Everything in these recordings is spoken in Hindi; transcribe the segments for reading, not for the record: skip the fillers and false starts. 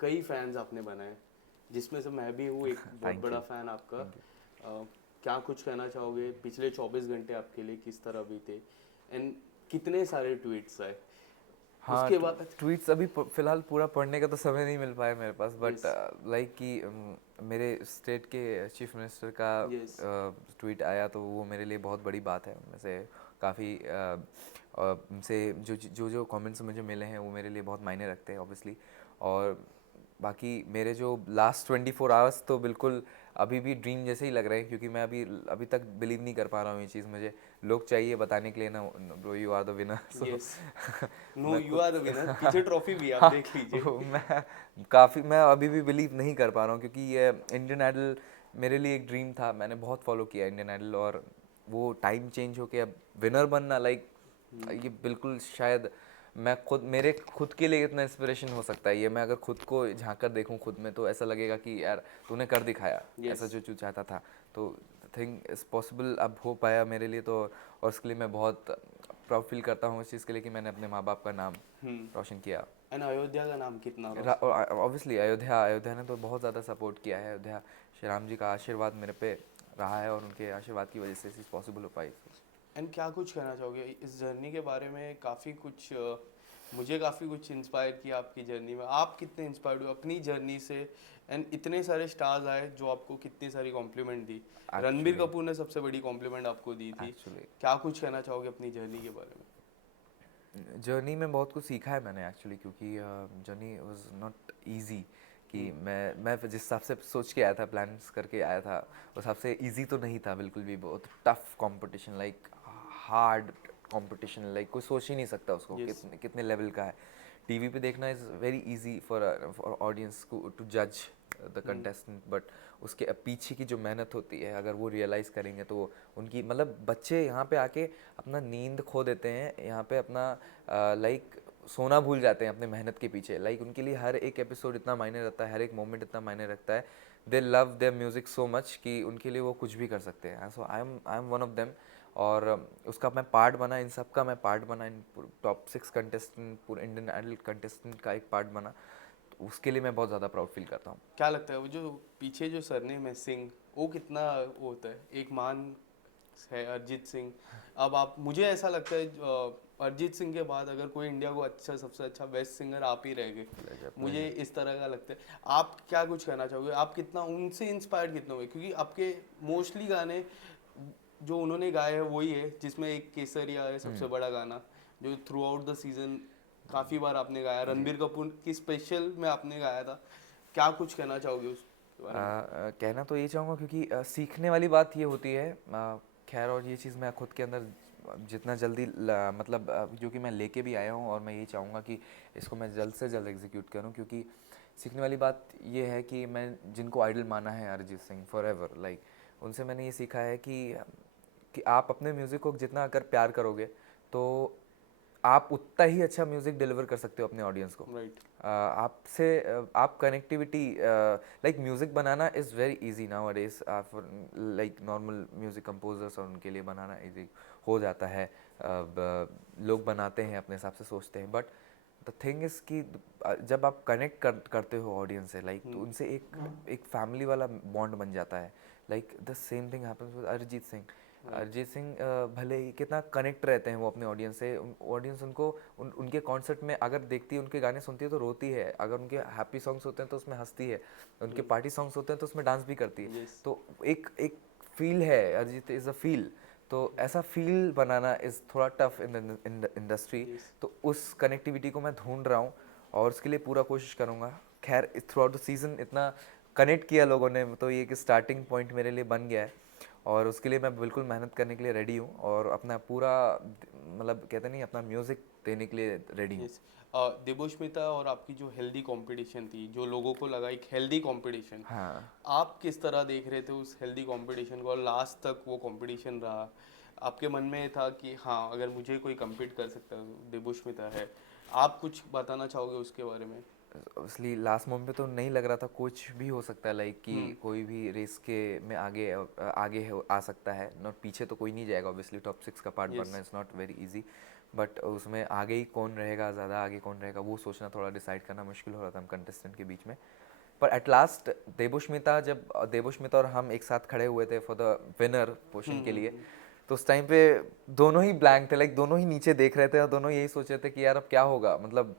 कई फैंस आपने बनाए, जिसमें से मैं भी हूँ एक बहुत थैंक बड़ा यू। फैन आपका। Thank you. क्या कुछ कहना चाहोगे, पिछले 24 घंटे आपके लिए किस तरह बीते, एंड कितने सारे ट्वीट्स आए हाँ, उसके बाद? ट्वीट्स अभी फिलहाल पूरा पढ़ने का तो समय नहीं मिल पाया मेरे पास, बट यस। लाइक कि मेरे स्टेट के चीफ मिनिस्टर का यस। ट्वीट आया तो वो मेरे लिए बहुत बड़ी बात है। उनमें से काफ़ी से जो जो कमेंट्स मुझे मिले हैं वो मेरे लिए बहुत मायने रखते हैं ऑब्वियसली। और बाकी मेरे जो लास्ट 24 आवर्स तो बिल्कुल अभी भी ड्रीम जैसे ही लग रहे हैं, क्योंकि मैं अभी अभी तक बिलीव नहीं कर पा रहा हूँ ये चीज़। मुझे लोग चाहिए बताने के लिए ना, bro you are the winner. So yes. No, मैं यू खुद आर द विनर, पीछे ट्रॉफी भी है, आप हाँ, देख वो लीजिए। मैं अभी भी बिलीव नहीं कर पा रहा हूँ, क्योंकि ये इंडियन आइडल मेरे लिए एक ड्रीम था। मैंने बहुत फॉलो किया इंडियन आइडल, और वो टाइम चेंज होके अब विनर बनना, लाइक ये बिल्कुल शायद मैं खुद मेरे खुद के लिए इतना इंस्पिरेशन हो सकता है ये। मैं अगर खुद को झांक कर देखूं खुद में तो ऐसा लगेगा कि यार तूने कर दिखाया ऐसा यस। जो तू चाहता था। तो थिंक इज़ पॉसिबल अब हो पाया मेरे लिए तो, और उसके लिए मैं बहुत प्राउड फील करता हूँ इस चीज़ के लिए कि मैंने अपने माँ बाप का नाम रोशन किया। एंड अयोध्या का नाम कितना रोशन? ऑब्वियसली अयोध्या ने तो बहुत ज़्यादा सपोर्ट किया है। अयोध्या, श्री राम जी का आशीर्वाद मेरे पे रहा है, और उनके आशीर्वाद की वजह से चीज़ पॉसिबल हो पाई। एंड क्या कुछ कहना चाहोगे इस जर्नी के बारे में? काफ़ी कुछ मुझे काफ़ी कुछ इंस्पायर किया आपकी जर्नी में। आप कितने इंस्पायर्ड हुए अपनी जर्नी से? एंड इतने सारे स्टार्स आए जो आपको कितनी सारी कॉम्प्लीमेंट दी। रणबीर एक्चुअली कपूर ने सबसे बड़ी कॉम्प्लीमेंट आपको दी थी। एक्चुअली क्या कुछ कहना चाहोगे अपनी जर्नी के बारे में? जर्नी में बहुत कुछ सीखा है मैंने एक्चुअली, क्योंकि जर्नी वाज नॉट इजी। कि मैं जिस हिसाब से सोच के आया था, प्लान्स करके आया था, उस हिसाब से इजी तो नहीं था बिल्कुल भी। बहुत tough competition, like hard competition, like कोई सोच ही नहीं सकता उसको यस। कितने कितने लेवल का है। टीवी पे देखना is very easy for audience को टू जज द कंटेस्टेंट, बट उसके पीछे की जो मेहनत होती है अगर वो रियलाइज़ करेंगे तो उनकी, मतलब बच्चे यहाँ पे आके अपना नींद खो देते हैं, यहाँ पे अपना लाइक सोना भूल जाते हैं अपने मेहनत के पीछे। लाइक उनके लिए हर एक एपिसोड इतना मायने रखता है, हर एक मोमेंट इतना मायने रखता है। They love their music so much कि उनके लिए वो कुछ भी कर सकते हैं। So I am one of them. और उसका मैं पार्ट बना, इन सब का मैं पार्ट बना, इन टॉप 6 कंटेस्टेंट, पूरे इंडियन आइडल कंटेस्टेंट का एक पार्ट बना। तो उसके लिए मैं बहुत ज़्यादा प्राउड फील करता हूँ। क्या लगता है वो जो पीछे जो सरनेम है सिंह, वो कितना वो होता है? एक मान है अरिजीत सिंह। अब आप, मुझे ऐसा लगता है अरिजीत सिंह के बाद अगर कोई इंडिया को अच्छा, सबसे अच्छा बेस्ट सिंगर आप ही रह गए। प्लेजर मुझे प्लेजर। इस तरह का लगता है। आप क्या कुछ कहना चाहोगे? आप कितना उनसे इंस्पायर्ड कितना हुए? क्योंकि आपके मोस्टली गाने जो उन्होंने गाए हैं वही है, जिसमें एक केसरिया है सबसे बड़ा गाना, जो थ्रू आउट द सीजन काफ़ी बार आपने गाया। जी। रणबीर कपूर की स्पेशल में आपने गाया था। क्या कुछ कहना चाहोगे उस बारे में? कहना तो ये चाहूँगा, क्योंकि सीखने वाली बात ये होती है। खैर, और ये चीज़ मैं खुद के अंदर जितना जल्दी मतलब जो कि मैं लेके भी आया हूँ, और मैं ये चाहूँगा कि इसको मैं जल्द से जल्द एग्जीक्यूट करूँ। क्योंकि सीखने वाली बात ये है कि मैं जिनको आइडल माना है Arijit Singh for ever, like उनसे मैंने ये सीखा है कि आप अपने म्यूज़िक को जितना अगर प्यार करोगे तो आप उतना ही अच्छा म्यूज़िक डिलीवर कर सकते हो अपने ऑडियंस को। राइट। आपसे आप कनेक्टिविटी, लाइक म्यूज़िक बनाना is very easy nowadays for like normal music composers, और उनके लिए बनाना इजी हो जाता है। लोग बनाते हैं अपने हिसाब से सोचते हैं, बट द थिंग इज़ कि जब आप कनेक्ट करते हो ऑडियंस से, लाइक तो उनसे एक एक फैमिली वाला बॉन्ड बन जाता है। Like the same thing happens with Arijit Singh. Right. Arijit Singh भले ही कितना कनेक्ट रहते हैं वो अपने ऑडियंस से, ऑडियंस उनको उनके कॉन्सर्ट में अगर देखती है, उनके गाने सुनती है तो रोती है, अगर उनके हैप्पी सॉन्ग्स होते हैं तो उसमें हंसती है, उनके पार्टी सॉन्ग्स होते हैं तो उसमें डांस भी करती है। यस। तो एक एक फील है, अरिजीत इज़ अ फील। तो ऐसा फील बनाना इज़ थोड़ा tough in the industry. Yes. तो उस कनेक्टिविटी को मैं ढूंढ रहा हूँ, और उसके लिए पूरा कोशिश करूँगा। खैर, थ्रू आउट द सीज़न इतना कनेक्ट किया लोगों ने, तो ये कि स्टार्टिंग पॉइंट मेरे लिए बन गया है, और उसके लिए मैं बिल्कुल मेहनत करने के लिए रेडी हूँ, और अपना पूरा मतलब कहते नहीं, अपना म्यूज़िक देने के लिए रेडी हूँ। यस। देवोष्मिता और आपकी जो हेल्दी कंपटीशन थी, जो लोगों को लगा एक हेल्दी कंपटीशन, हाँ, आप किस तरह देख रहे थे उस हेल्दी कंपटीशन को? और लास्ट तक वो कंपटीशन रहा, आपके मन में था कि हाँ, अगर मुझे कोई compete कर सकता है तो देवोष्मिता है। आप कुछ बताना चाहोगे उसके बारे में? इसलिए लास्ट मोमेंट पे तो नहीं लग रहा था, कुछ भी हो सकता है, लाइक कि हम्म। कोई भी रेस के में आ सकता है, नॉट पीछे तो कोई नहीं जाएगा ऑब्वियसली। टॉप 6 का पार्ट यस। बनना is not very easy. But उसमें आगे ही कौन रहेगा, ज़्यादा आगे कौन रहेगा, वो सोचना थोड़ा डिसाइड करना मुश्किल हो रहा था हम कंटेस्टेंट के बीच में। पर एट लास्ट देवोष्मिता और हम एक साथ खड़े हुए थे फॉर द विनर पोर्शन के लिए, तो उस टाइम पे दोनों ही ब्लैंक थे, लाइक दोनों ही नीचे देख रहे थे और दोनों यही सोच रहे थे कि यार अब क्या होगा। मतलब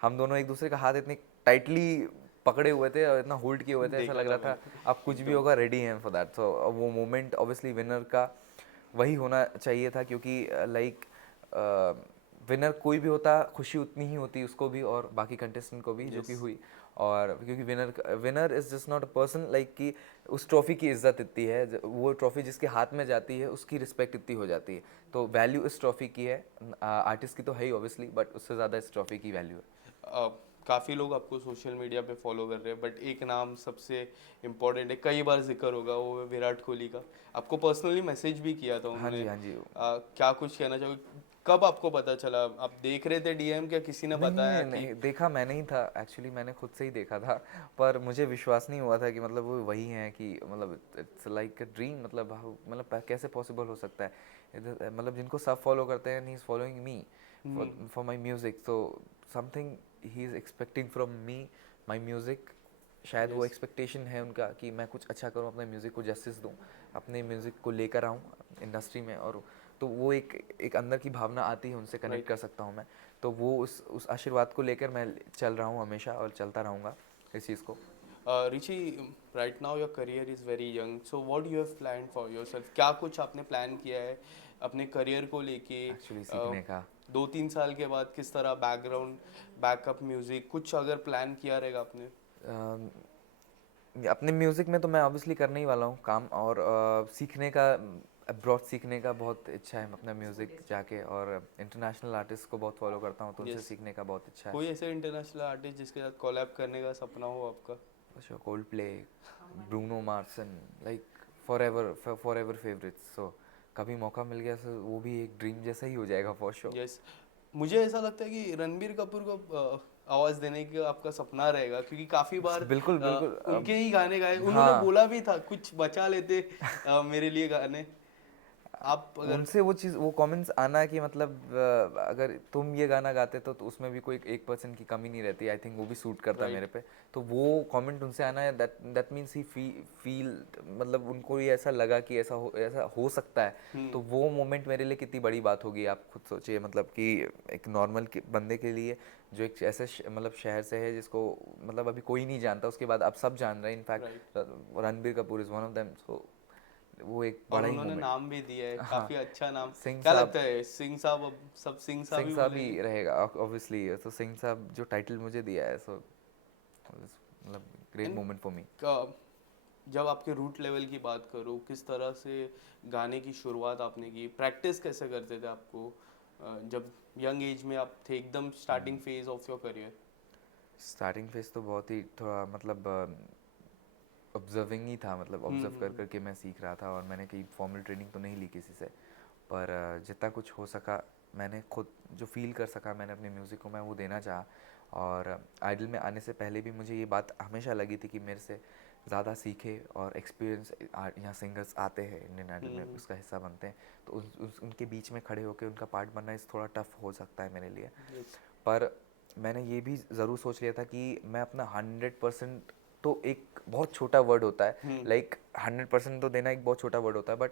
हम दोनों एक दूसरे का हाथ इतनी टाइटली पकड़े हुए थे और इतना होल्ड किए हुए थे, ऐसा देखा लग था रहा था मैंने अब कुछ भी होगा, रेडी हैं फॉर दैट। तो वो मोमेंट ऑब्वियसली विनर का वही होना चाहिए था, क्योंकि लाइक विनर कोई भी होता, खुशी उतनी ही होती उसको भी और बाकी कंटेस्टेंट को भी, जो कि Yes. हुई। और क्योंकि winner is just not a person, like कि उस ट्रॉफी की इज्जत इतनी है, वो ट्रॉफी जिसके हाथ में जाती है उसकी रिस्पेक्ट इतनी हो जाती है। तो वैल्यू इस ट्रॉफी की है, आर्टिस्ट की तो है ही ऑब्वियसली, बट उससे ज़्यादा इस ट्रॉफी की वैल्यू है। काफ़ी लोग आपको सोशल मीडिया पे फॉलो कर रहे हैं, बट एक नाम सबसे इम्पोर्टेंट है, कई बार जिक्र होगा, वो है विराट कोहली का। आपको पर्सनली मैसेज भी किया था हाँ उन्होंने। जी, हाँ जी। क्या कुछ कहना चाहोगे, कब आपको पता चला, आप देख रहे थे डीएम, क्या किसी ने नहीं बताया नहीं कि? नहीं, देखा मैंने ही था एक्चुअली, मैंने खुद से ही देखा था। पर मुझे विश्वास नहीं हुआ था कि मतलब वो वही हैं, कि मतलब इट्स लाइक अ ड्रीम, मतलब कैसे पॉसिबल हो सकता है। मतलब जिनको सब फॉलो करते हैं, he is following me for my music, तो something he is expecting from me, my music. शायद वो यस, एक्सपेक्टेशन है उनका कि मैं कुछ अच्छा करूं, अपने म्यूज़िक को जस्टिस दूं, अपने म्यूज़िक को लेकर आऊं इंडस्ट्री में। और तो वो एक एक अंदर की भावना आती है, उनसे कनेक्ट राइट। कर सकता हूं मैं। तो वो उस आशीर्वाद को लेकर मैं चल रहा हूँ हमेशा और चलता रहूँगा इस चीज़ को। Richie, right now your career is very young, so what you have plan for yourself, क्या कुछ आपने प्लान किया है अपने करियर को लेके? एक्चुअली सीखने का 2-3 साल के बाद किस तरह बैकग्राउंड, बैकअप म्यूजिक कुछ अगर प्लान किया रहेगा आपने? अम, अपने म्यूज़िक में तो मैं ऑब्वियसली करने ही वाला हूँ काम, और सीखने का, अब्रॉड सीखने का बहुत इच्छा है अपना म्यूज़िक जाके, और इंटरनेशनल आर्टिस्ट को बहुत फॉलो करता हूँ, तो उनसे यस। सीखने का बहुत इच्छा है। कोई ऐसे इंटरनेशनल आर्टिस्ट जिसके साथ कोलैब करने का सपना हो आपका? अच्छा, Coldplay, Bruno Mars, like forever favourites. So कभी मौका मिल गया तो वो भी एक ड्रीम जैसा ही हो जाएगा फॉर श्योर। यस। मुझे ऐसा लगता है कि रणबीर कपूर को आवाज देने का आपका सपना रहेगा, क्योंकि काफी बार बिल्कुल बिल्कुल। उनके ही गाने गाए, उन्होंने हाँ, बोला भी था कुछ बचा लेते मेरे लिए गाने। आप अगर उनसे वो चीज़, वो कमेंट्स आना कि मतलब अगर तुम ये गाना गाते तो उसमें भी कोई 1% की कमी नहीं रहती, आई थिंक वो भी सूट करता है मेरे राइट। पे। तो वो कमेंट उनसे आना है, दैट मीन्स ही फील, मतलब उनको ये ऐसा लगा कि ऐसा हो सकता है। तो हम्म। वो मोमेंट मेरे लिए कितनी बड़ी बात होगी, आप खुद सोचिए। मतलब कि एक नॉर्मल बंदे के लिए, जो एक ऐसे मतलब शहर से है जिसको मतलब अभी कोई नहीं जानता, उसके बाद अब सब जान रहे हैं। Right. In fact Ranbir Kapoor is one of them, so वो एक और बड़ा ही उन्होंने मोमेंट। नाम भी दिया है, हाँ, काफी अच्छा नाम। सिंह क्या साहब। लगता है, सिंह साहब, अब सब सिंह साहब सिंह ही साहब बोलेंगे? ही रहेगा ऑब्वियसली। तो सिंह साहब जो टाइटल मुझे दिया है, सो मतलब great end moment for me. जब आपके रूट लेवल की बात करूँ, किस तरह से गाने की शुरुआत आपने की, प्रैक्टिस कैसे करते थे आपको, जब यंग एज में आप थे, एकदम starting phase of your career? Starting phase तो बहुत ही थोड़ा मतलब ऑब्जर्विंग ही था, मतलब ऑब्जर्व कर करके मैं सीख रहा था, और मैंने कहीं फॉर्मल ट्रेनिंग तो नहीं ली किसी से। पर जितना कुछ हो सका, मैंने खुद जो फील कर सका मैंने अपने म्यूज़िक को, मैं वो देना चाहा। और आइडल में आने से पहले भी मुझे ये बात हमेशा लगी थी कि मेरे से ज़्यादा सीखे और एक्सपीरियंस यहाँ सिंगर्स आते हैं इंडियन आइडल में, उसका हिस्सा बनते हैं, तो उनके बीच में खड़े होकर उनका पार्ट बनना इस थोड़ा टफ हो सकता है मेरे लिए। यस। पर मैंने ये भी ज़रूर सोच लिया था कि मैं अपना 100%, तो एक बहुत छोटा वर्ड होता है, हम्म। लाइक 100% तो देना एक बहुत छोटा वर्ड होता है, बट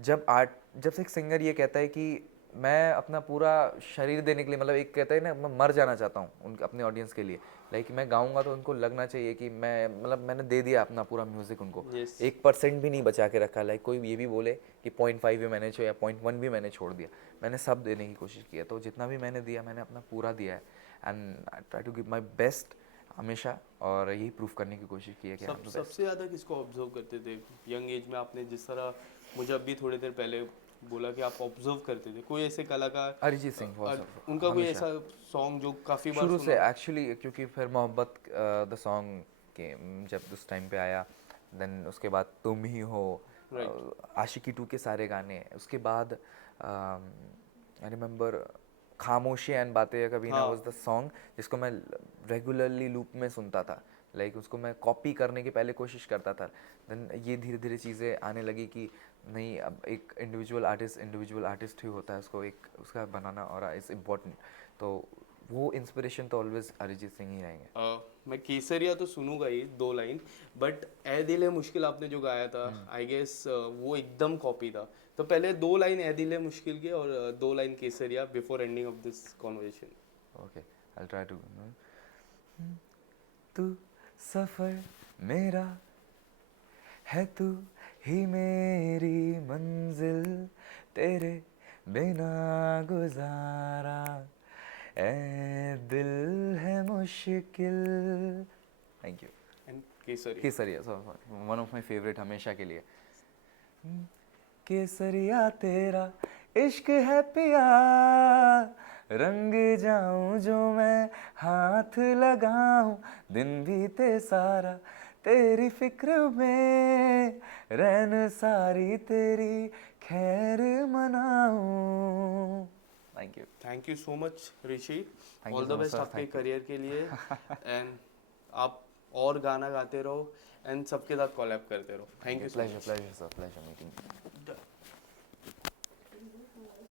जब से एक सिंगर ये कहता है कि मैं अपना पूरा शरीर देने के लिए, मतलब एक कहता है ना, मैं मर जाना चाहता हूँ उनके अपने ऑडियंस के लिए, लाइक मैं गाऊंगा तो उनको लगना चाहिए कि मैं मतलब मैंने दे दिया अपना पूरा म्यूज़िक उनको, यस। 1% भी नहीं बचा के रखा। लाइक कोई ये भी बोले कि 0.5 भी मैंने छोड़ा या 0.1 भी मैंने छोड़ दिया, मैंने सब देने की कोशिश की है। तो जितना भी मैंने दिया, मैंने अपना पूरा दिया है, and I try to give my best हमेशा, और यही प्रूफ करने की कोशिश की है कि आई एम द सबसे बेस्ट। ज़्यादा किसको ऑब्जर्व करते थे यंग एज में? आपने जिस तरह मुझे अभी थोड़ी देर पहले बोला कि आप ऑब्जर्व करते थे, कोई ऐसे कलाकार, अरिजीत सिंह उनका कोई हमेशा ऐसा सॉन्ग जो काफ़ी बार शुरू से सुना? एक्चुअली, क्योंकि फिर मोहब्बत द सॉन्ग के जब उस टाइम पे आया, देन उसके बाद तुम ही हो, राइट। आशिकी 2 के सारे गाने, उसके बाद आई रिमेंबर खामोशी एंड बातें कभी ना हाँ। वाज द सॉन्ग जिसको मैं रेगुलरली लूप में सुनता था। लाइक उसको मैं कॉपी करने की पहले कोशिश करता था, देन ये धीरे धीरे चीज़ें आने लगी कि नहीं, अब एक इंडिविजुअल आर्टिस्ट ही होता है, उसको एक उसका बनाना और इज़ इम्पोर्टेंट। तो वो इंस्पिरेशन तो ऑलवेज अरिजीत सिंह ही रहेंगे। मैं केसरिया तो सुनूंगा ही 2 लाइन, बट ए दिल है मुश्किल आपने जो गाया था, आई गेस वो एकदम कॉपी था। तो पहले 2 लाइन ए दिल है मुश्किल के और 2 line Kesariya before ending of this conversation. Okay, I try to. तू सफ़र मेरा है, तू ही मेरी मंजिल, तेरे बिना गुजारा ए दिल है मुश्किल। Thank you. And Kesariya. Kesariya, one of my favourite हमेशा के लिए। केसरिया तेरा इश्क है पिया, रंग जाऊं जो मैं हाथ लगाऊं, दिन बीते सारा तेरी फिक्र में, रैन सारी तेरी खैर मनाऊं। Thank you. Thank you so much Rishi, Thank you all so the much, best sir. आपके Thank you. करियर के लिए। एंड आप और गाना गाते रहो एंड सबके साथ कोलैब करते रहो। Thank you so Pleasure, much. pleasure, sir. Pleasure meeting you.